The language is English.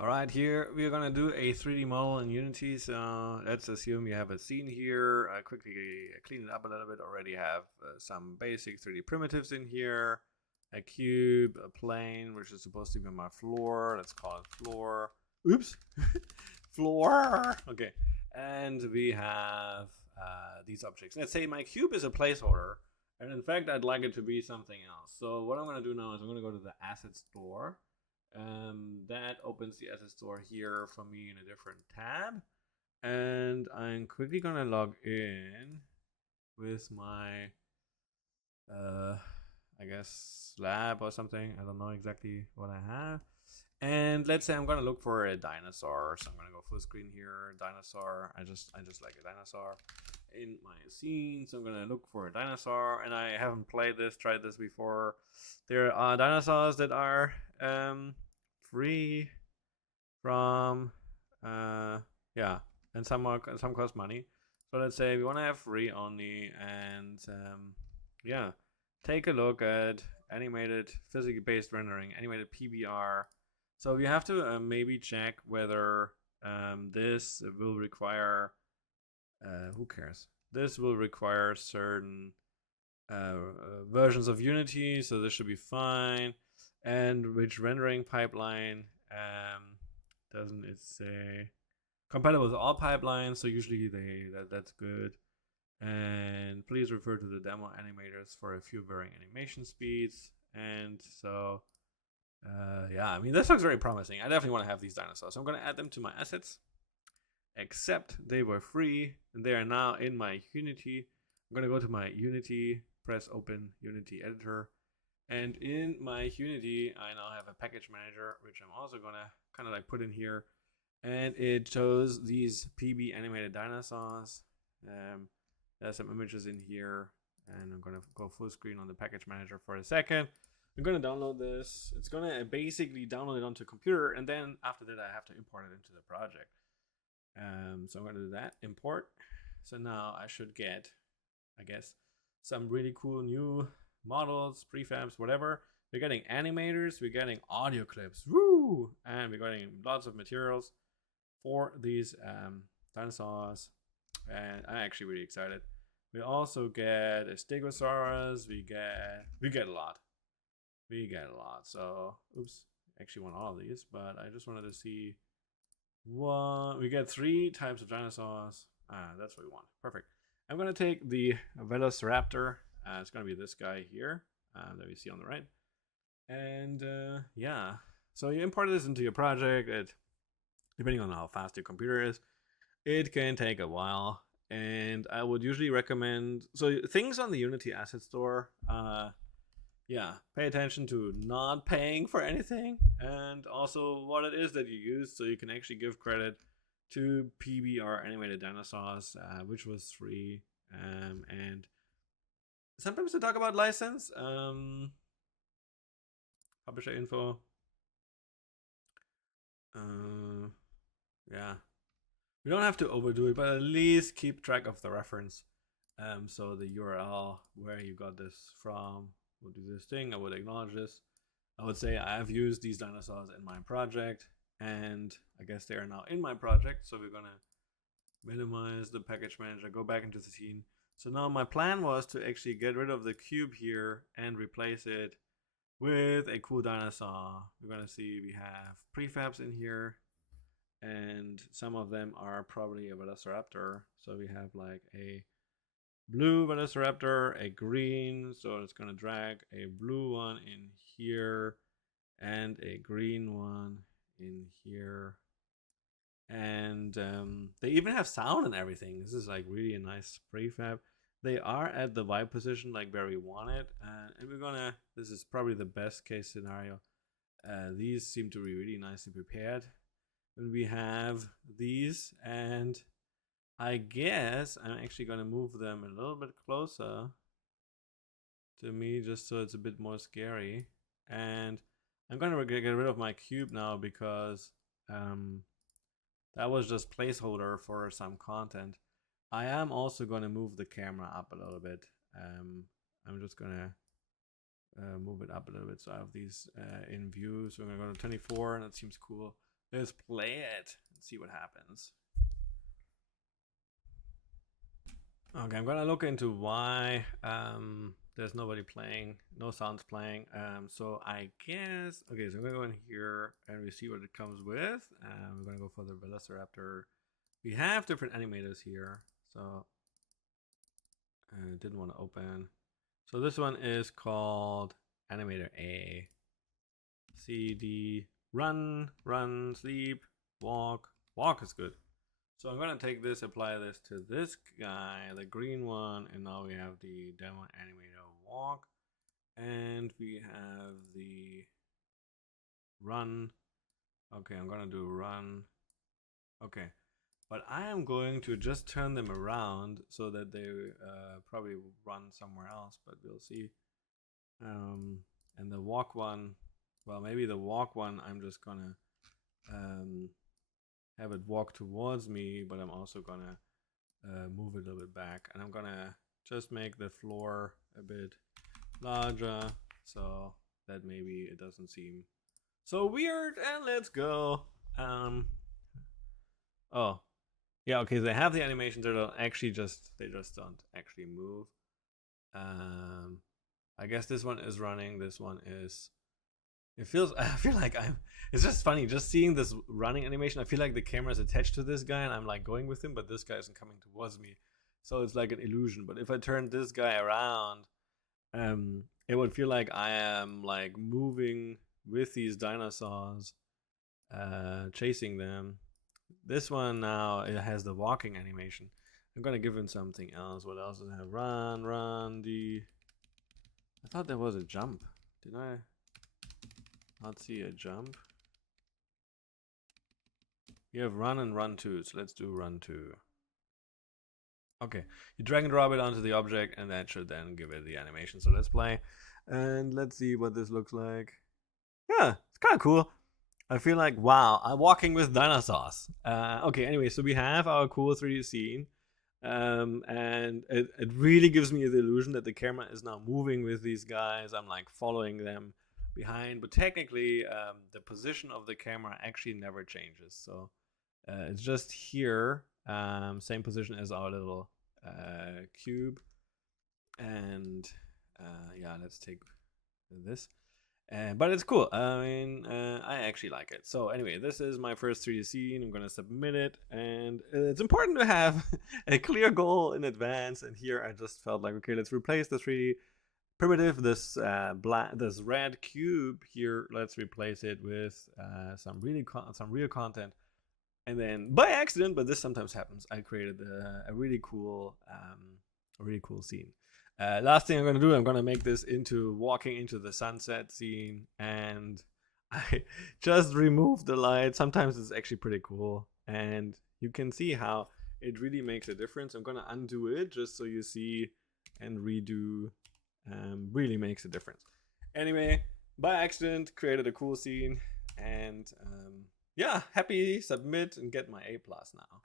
Alright, here we are gonna do a 3D model in Unity, so let's assume you have a scene here. I quickly clean it up a little bit, already have some basic 3D primitives in here. A cube, a plane, which is supposed to be my floor. Let's call it floor. Oops! Floor! Okay, and we have these objects. Let's say my cube is a placeholder, and in fact I'd like it to be something else. So what I'm gonna do now is I'm gonna go to the asset store. That opens the asset store here for me in a different tab, and I'm quickly gonna log in with my I guess lab or something. I don't know exactly what I have. And let's say I'm gonna look for a dinosaur, so I'm gonna go full screen here. Dinosaur. I just like a dinosaur in my scene, so I'm gonna look for a dinosaur. And I haven't tried this before. There are dinosaurs that are free from yeah, and some cost money. So let's say we want to have free only, and yeah, take a look at animated physically based rendering, animated PBR. So we have to maybe check whether this will require who cares, this will require certain versions of Unity, so this should be fine. And which rendering pipeline doesn't it say compatible with all pipelines? So usually that's good. And please refer to the demo animators for a few varying animation speeds. And so yeah, I mean, this looks very promising. I definitely want to have these dinosaurs, so I'm going to add them to my assets, except they were free and they are now in my Unity. I'm going to go to my Unity, press open Unity editor, and in my Unity I now have a package manager, which I'm also going to kind of like put in here, and it shows these PB animated dinosaurs. There's some images in here, and I'm going to go full screen on the package manager for a second. I'm going to download this. It's going to basically download it onto a computer, and then after that I have to import it into the project. So I'm going to do that, import. So now I should get, I guess, some really cool new models, prefabs, whatever. We're getting animators, we're getting audio clips, woo! And we're getting lots of materials for these dinosaurs. And I'm actually really excited. We also get a Stegosaurus, we get a lot. We get a lot. So, oops, actually want all of these, but I just wanted to see one. We get 3 types of dinosaurs. That's what we want. Perfect. I'm going to take the Velociraptor. It's going to be this guy here that we see on the right. And yeah, so you import this into your project. Depending on how fast your computer is, it can take a while. And I would usually recommend, so things on the Unity Asset Store, yeah, pay attention to not paying for anything, and also what it is that you use, so you can actually give credit to PBR animated dinosaurs, which was free. And sometimes they talk about license, publisher info. Yeah, we don't have to overdo it, but at least keep track of the reference. So the URL where you got this from will do this thing. I would acknowledge this. I would say I have used these dinosaurs in my project, and I guess they are now in my project. So we're gonna minimize the package manager, go back into the scene. So now my plan was to actually get rid of the cube here and replace it with a cool dinosaur. We're gonna see we have prefabs in here, and some of them are probably a Velociraptor. So we have like a blue Velociraptor, a green, so it's gonna drag a blue one in here and a green one in here. And they even have sound and everything. This is like really a nice prefab. They are at the Y position, like where we want it, and we're gonna, this is probably the best case scenario. These seem to be really nicely prepared. And we have these, and I guess I'm actually gonna move them a little bit closer to me, just so it's a bit more scary. And I'm gonna get rid of my cube now, because that was just placeholder for some content. I am also going to move the camera up a little bit. I'm just going to move it up a little bit, so I have these in view. So I'm going to go to 24, and that seems cool. Let's play it and see what happens. Okay, I'm gonna look into why there's nobody playing, no sounds playing. So I guess, okay, so I'm gonna go in here and we see what it comes with. We're gonna go for the Velociraptor. We have different animators here, so didn't want to open. So this one is called Animator A. C, D, run, run, sleep, walk. Walk is good. So I'm gonna take this, apply this to this guy, the green one, and now we have the demo animator walk, and we have the run. Okay, I'm gonna do run. Okay, but I am going to just turn them around so that they probably run somewhere else, but we'll see. And the walk one, well, maybe the walk one, I'm just gonna have it walk towards me, but I'm also gonna move it a little bit back, and I'm gonna just make the floor a bit larger so that maybe it doesn't seem so weird. And let's go. Oh yeah, okay, they have the animations that are actually they just don't actually move. I guess this one is running, this one is, I feel like it's just funny just seeing this running animation. I feel like the camera is attached to this guy and I'm like going with him, but this guy isn't coming towards me. So it's like an illusion. But if I turn this guy around, it would feel like I am like moving with these dinosaurs, chasing them. This one now, it has the walking animation. I'm gonna give him something else. What else does it have? Run, run, I thought there was a jump. Did I not see a jump? You have run and run 2, so let's do run 2. Okay, you drag and drop it onto the object and that should then give it the animation. So let's play and let's see what this looks like. Yeah, it's kind of cool. I feel like, wow, I'm walking with dinosaurs. Okay, anyway, so we have our cool 3D scene. And it really gives me the illusion that the camera is now moving with these guys. I'm like following them behind, but technically the position of the camera actually never changes. So it's just here, same position as our little cube. And yeah, let's take this. But it's cool. I mean, I actually like it. So anyway, this is my first 3D scene. I'm going to submit it. And it's important to have a clear goal in advance. And here I just felt like, okay, let's replace the 3D primitive, this this red cube here. Let's replace it with some real content. And then by accident, but this sometimes happens, I created a really cool scene. Last thing I'm going to do, I'm going to make this into walking into the sunset scene, and I just removed the light. Sometimes it's actually pretty cool, and you can see how it really makes a difference. I'm going to undo it just so you see, and redo really makes a difference. Anyway, by accident, created a cool scene, and yeah, happy, submit, and get my A+ now.